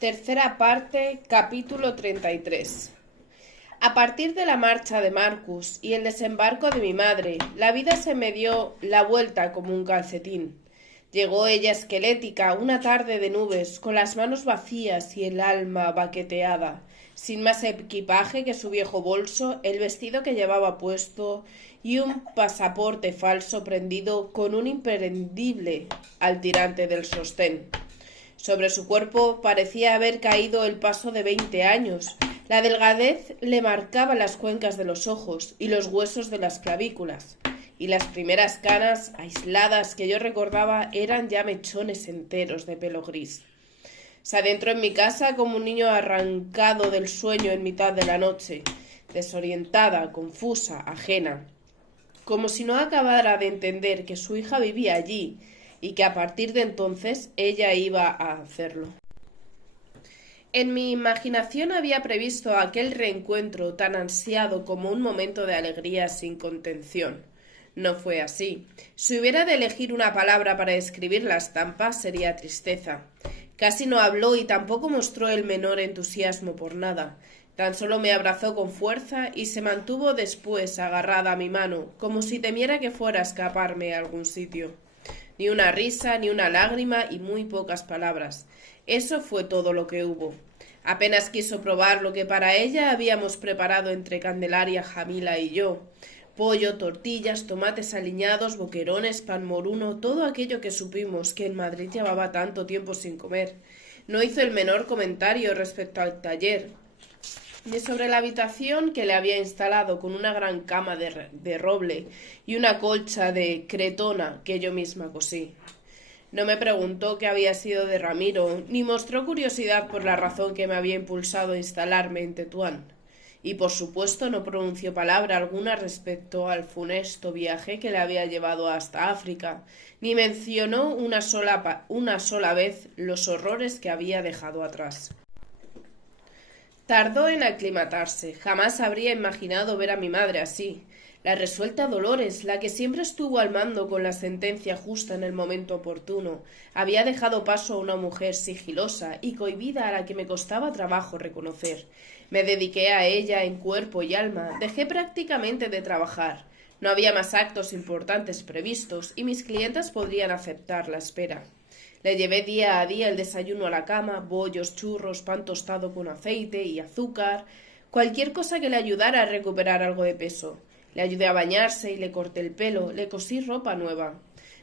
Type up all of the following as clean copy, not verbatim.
Tercera parte, capítulo 33. A partir de la marcha de Marcus y el desembarco de mi madre, la vida se me dio la vuelta como un calcetín. Llegó ella esquelética una tarde de nubes, con las manos vacías y el alma baqueteada, sin más equipaje que su viejo bolso, el vestido que llevaba puesto y un pasaporte falso prendido con un imprescindible al tirante del sostén. Sobre su cuerpo parecía haber caído el paso de 20 años. La delgadez le marcaba las cuencas de los ojos y los huesos de las clavículas, y las primeras canas aisladas que yo recordaba eran ya mechones enteros de pelo gris. Se adentró en mi casa como un niño arrancado del sueño en mitad de la noche, desorientada, confusa, ajena, como si no acabara de entender que su hija vivía allí y que a partir de entonces ella iba a hacerlo. En mi imaginación había previsto aquel reencuentro tan ansiado como un momento de alegría sin contención. No fue así. Si hubiera de elegir una palabra para describir la estampa, sería tristeza. Casi no habló y tampoco mostró el menor entusiasmo por nada. Tan solo me abrazó con fuerza y se mantuvo después agarrada a mi mano, como si temiera que fuera a escaparme a algún sitio. Ni una risa, ni una lágrima y muy pocas palabras. Eso fue todo lo que hubo. Apenas quiso probar lo que para ella habíamos preparado entre Candelaria, Jamila y yo. Pollo, tortillas, tomates aliñados, boquerones, pan moruno, todo aquello que supimos que en Madrid llevaba tanto tiempo sin comer. No hizo el menor comentario respecto al taller, ni sobre la habitación que le había instalado con una gran cama de roble y una colcha de cretona que yo misma cosí. No me preguntó qué había sido de Ramiro, ni mostró curiosidad por la razón que me había impulsado a instalarme en Tetuán. Y por supuesto no pronunció palabra alguna respecto al funesto viaje que le había llevado hasta África, ni mencionó una sola vez los horrores que había dejado atrás. Tardó en aclimatarse. Jamás habría imaginado ver a mi madre así. La resuelta Dolores, la que siempre estuvo al mando con la sentencia justa en el momento oportuno, había dejado paso a una mujer sigilosa y cohibida a la que me costaba trabajo reconocer. Me dediqué a ella en cuerpo y alma, dejé prácticamente de trabajar. No había más actos importantes previstos y mis clientas podrían aceptar la espera. Le llevé día a día el desayuno a la cama, bollos, churros, pan tostado con aceite y azúcar, cualquier cosa que le ayudara a recuperar algo de peso. Le ayudé a bañarse y le corté el pelo, le cosí ropa nueva.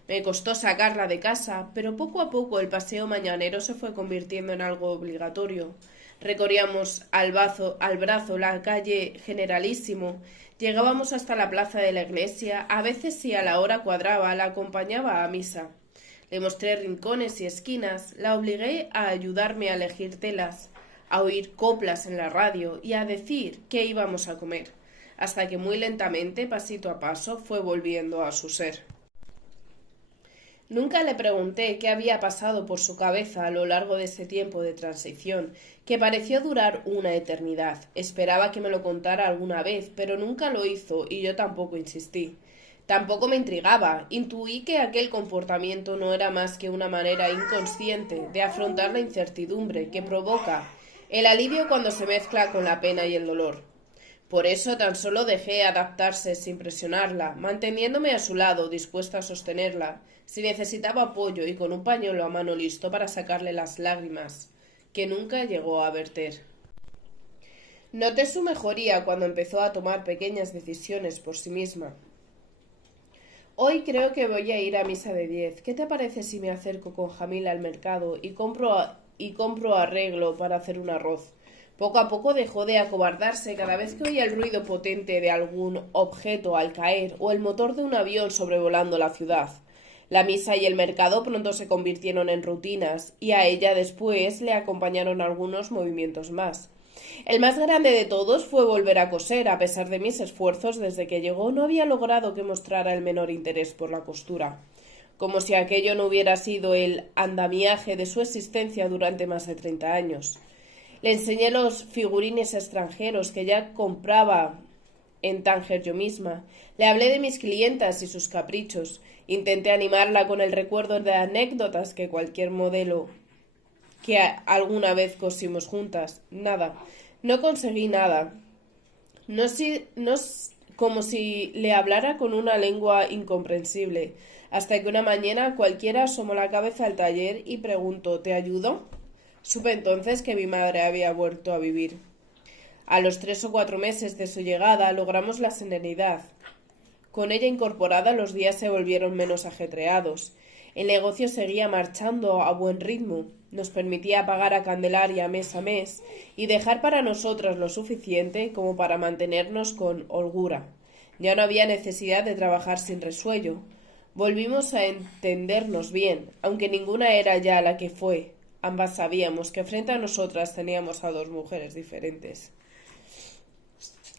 Me costó sacarla de casa, pero poco a poco el paseo mañanero se fue convirtiendo en algo obligatorio. Recorríamos al brazo la calle Generalísimo, llegábamos hasta la plaza de la iglesia, a veces si a la hora cuadraba la acompañaba a misa. Le mostré rincones y esquinas, la obligué a ayudarme a elegir telas, a oír coplas en la radio y a decir qué íbamos a comer, hasta que muy lentamente, pasito a paso, fue volviendo a su ser. Nunca le pregunté qué había pasado por su cabeza a lo largo de ese tiempo de transición, que pareció durar una eternidad. Esperaba que me lo contara alguna vez, pero nunca lo hizo y yo tampoco insistí. Tampoco me intrigaba. Intuí que aquel comportamiento no era más que una manera inconsciente de afrontar la incertidumbre que provoca el alivio cuando se mezcla con la pena y el dolor. Por eso tan solo dejé adaptarse sin presionarla, manteniéndome a su lado, dispuesta a sostenerla, si necesitaba apoyo y con un pañuelo a mano listo para sacarle las lágrimas, que nunca llegó a verter. Noté su mejoría cuando empezó a tomar pequeñas decisiones por sí misma. Hoy creo que voy a ir a misa de 10. ¿Qué te parece si me acerco con Jamila al mercado y compro arreglo para hacer un arroz? Poco a poco dejó de acobardarse cada vez que oía el ruido potente de algún objeto al caer o el motor de un avión sobrevolando la ciudad. La misa y el mercado pronto se convirtieron en rutinas y a ella después le acompañaron algunos movimientos más. El más grande de todos fue volver a coser. A pesar de mis esfuerzos desde que llegó, no había logrado que mostrara el menor interés por la costura, como si aquello no hubiera sido el andamiaje de su existencia durante más de 30 años. Le enseñé los figurines extranjeros que ya compraba en Tánger yo misma. Le hablé de mis clientas y sus caprichos. Intenté animarla con el recuerdo de anécdotas que cualquier modelo que alguna vez cosimos juntas. Nada. No conseguí nada. Como si le hablara con una lengua incomprensible, hasta que una mañana cualquiera asomó la cabeza al taller y preguntó: ¿te ayudo? Supe entonces que mi madre había vuelto a vivir. A los 3 o 4 meses de su llegada logramos la serenidad. Con ella incorporada los días se volvieron menos ajetreados. El negocio seguía marchando a buen ritmo. Nos permitía pagar a Candelaria mes a mes y dejar para nosotras lo suficiente como para mantenernos con holgura. Ya no había necesidad de trabajar sin resuello. Volvimos a entendernos bien, aunque ninguna era ya la que fue. Ambas sabíamos que frente a nosotras teníamos a 2 mujeres diferentes.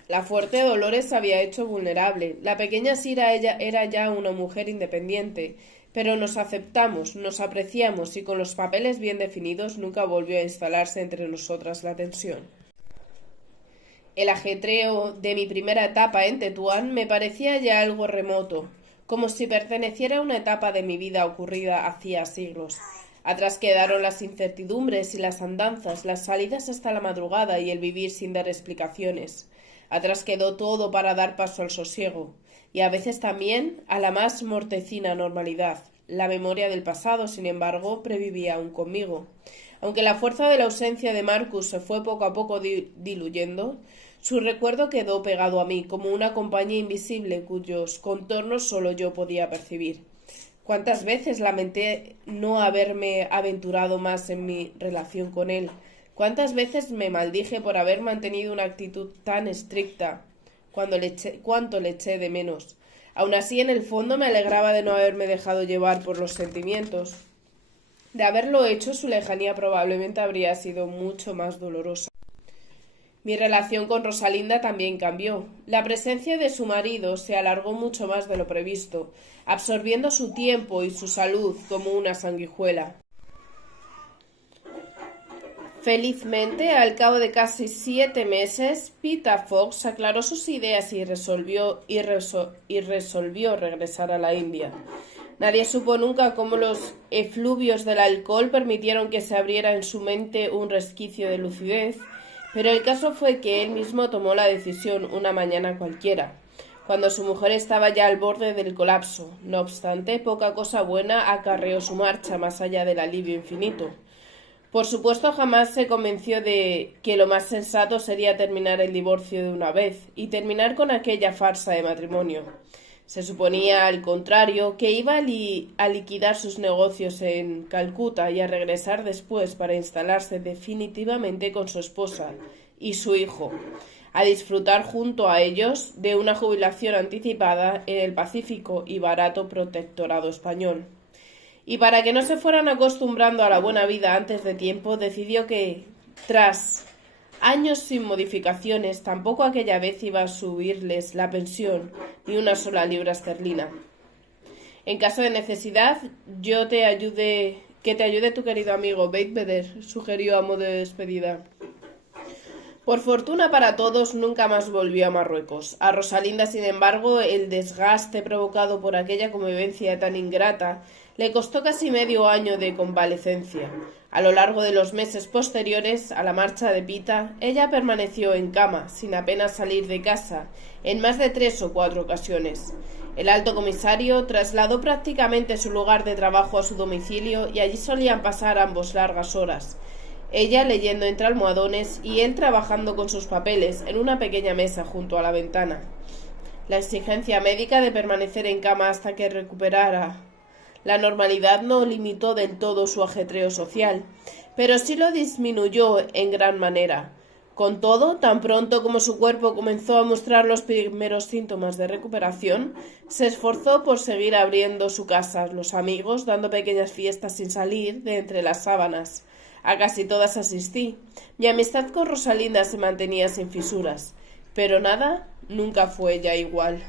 La fuerte Dolores se había hecho vulnerable. La pequeña Sira era ya una mujer independiente, pero nos aceptamos, nos apreciamos y con los papeles bien definidos nunca volvió a instalarse entre nosotras la tensión. El ajetreo de mi primera etapa en Tetuán me parecía ya algo remoto, como si perteneciera a una etapa de mi vida ocurrida hacía siglos. Atrás quedaron las incertidumbres y las andanzas, las salidas hasta la madrugada y el vivir sin dar explicaciones. Atrás quedó todo para dar paso al sosiego, y a veces también a la más mortecina normalidad. La memoria del pasado, sin embargo, previvía aún conmigo. Aunque la fuerza de la ausencia de Marcus se fue poco a poco diluyendo, su recuerdo quedó pegado a mí como una compañía invisible cuyos contornos solo yo podía percibir. ¿Cuántas veces lamenté no haberme aventurado más en mi relación con él? ¿Cuántas veces me maldije por haber mantenido una actitud tan estricta? Cuánto le eché de menos. Aun así, en el fondo me alegraba de no haberme dejado llevar por los sentimientos. De haberlo hecho, su lejanía probablemente habría sido mucho más dolorosa. Mi relación con Rosalinda también cambió. La presencia de su marido se alargó mucho más de lo previsto, absorbiendo su tiempo y su salud como una sanguijuela. Felizmente, al cabo de casi 7 meses, Pita Fox aclaró sus ideas y resolvió regresar a la India. Nadie supo nunca cómo los efluvios del alcohol permitieron que se abriera en su mente un resquicio de lucidez, pero el caso fue que él mismo tomó la decisión una mañana cualquiera, cuando su mujer estaba ya al borde del colapso. No obstante, poca cosa buena acarreó su marcha más allá del alivio infinito. Por supuesto, jamás se convenció de que lo más sensato sería terminar el divorcio de una vez y terminar con aquella farsa de matrimonio. Se suponía, al contrario, que iba a liquidar sus negocios en Calcuta y a regresar después para instalarse definitivamente con su esposa y su hijo, a disfrutar junto a ellos de una jubilación anticipada en el pacífico y barato protectorado español. Y para que no se fueran acostumbrando a la buena vida antes de tiempo, decidió que, tras años sin modificaciones, tampoco aquella vez iba a subirles la pensión ni una sola libra esterlina. En caso de necesidad, que te ayude tu querido amigo Beigbeder, sugirió a modo de despedida. Por fortuna para todos, nunca más volvió a Marruecos. A Rosalinda, sin embargo, el desgaste provocado por aquella convivencia tan ingrata le costó casi medio año de convalecencia. A lo largo de los meses posteriores a la marcha de Pita, ella permaneció en cama, sin apenas salir de casa, en más de 3 o 4 ocasiones. El alto comisario trasladó prácticamente su lugar de trabajo a su domicilio y allí solían pasar ambos largas horas. Ella leyendo entre almohadones y él trabajando con sus papeles en una pequeña mesa junto a la ventana. La exigencia médica de permanecer en cama hasta que recuperara la normalidad no limitó del todo su ajetreo social, pero sí lo disminuyó en gran manera. Con todo, tan pronto como su cuerpo comenzó a mostrar los primeros síntomas de recuperación, se esforzó por seguir abriendo su casa a los amigos, dando pequeñas fiestas sin salir de entre las sábanas. A casi todas asistí. Mi amistad con Rosalinda se mantenía sin fisuras, pero nada nunca fue ya igual.